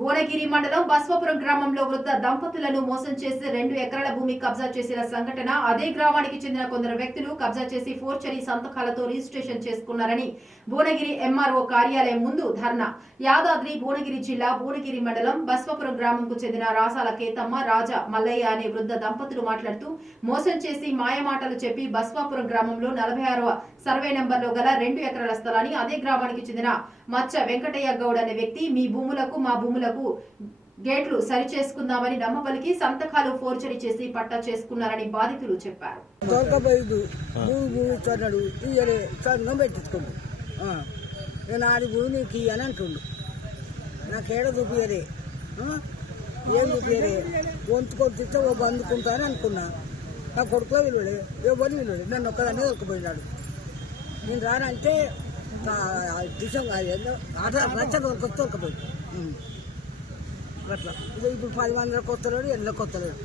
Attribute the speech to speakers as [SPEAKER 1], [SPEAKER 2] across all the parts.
[SPEAKER 1] భువనగిరి మండలం బస్వపురం గ్రామంలో వృద్ధ దంపతులను మోసం చేసి రెండు ఎకరాల భూమి కబ్జా చేసిన సంఘటన అదే గ్రామానికి చెందిన కొందరు వ్యక్తులు కబ్జా చేసి ఫోర్చరీ సంతకాలతో రిజిస్ట్రేషన్ చేసుకున్నారని భువనగిరి ఎంఆర్ఓ కార్యాలయం ముందు ధర్నా యాదాద్రి భువనగిరి జిల్లా భువనగిరి మండలం బస్వపురం గ్రామంకు చెందిన రాసాల కేతమ్మ రాజా మల్లయ్య అనే వృద్ధ దంపతులు మాట్లాడుతూ మోసం చేసి మాయమాటలు చెప్పి బస్వాపురం గ్రామంలో నలభై ఆరవ సర్వే నెంబర్లో గల రెండు ఎకరాల స్థలాన్ని అదే గ్రామానికి చెందిన మచ్చ వెంకటయ్య గౌడ్ అనే వ్యక్తి మీ భూములకు మా భూములకు ఉద్యోగులకు గేట్లు చేసుకుందామని నమ్మపలికి సంతకాలు ఫోర్జరీ చేసి పట్టా చేసుకున్నారని బాధితులు చెప్పారు
[SPEAKER 2] నేను ఆడి బందుకుంటా అని అనుకున్నా నా కొడుకులో విలువలే ఎవరు విలువలే నన్ను ఒక్కదాన్ని దొరికిపోయినాడు నేను రానంటే ఆధార్ అట్లా ఇక ఇప్పుడు పది మందిలకు వస్తలేడు ఎందుకు వస్తలేడు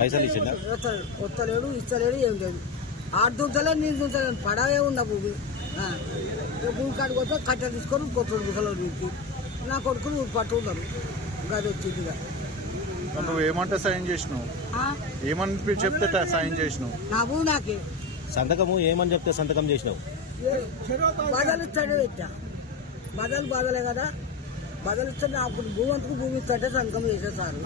[SPEAKER 2] పైసలు ఇచ్చిందా వస్తలేడు వస్తలేడు ఇస్తలేడు ఏం లేదు ఆడు దుంతలేదు నీళ్ళు దుంతలేను పడవే ఉన్న భూమి భూమి కాడికి వస్తే కట్ట తీసుకొని కొత్త గుసలో నుంచి నా కొడుకులు పట్టు ఉన్నారు గది వచ్చింది
[SPEAKER 3] నువ్వు ఏమంటే సాయం చేసినావు ఏమని చెప్తే సాయం చేసినావు
[SPEAKER 2] నా భూమి నాకే
[SPEAKER 3] సంతకము ఏమని చెప్తే సంతకం చేసినావు
[SPEAKER 2] బదలు చదివిచ్చా బదలు బదలే కదా బదులుస్తే నాకు భూమి అంతకు భూమి ఇస్తుంటే సంతకం చేసేసారు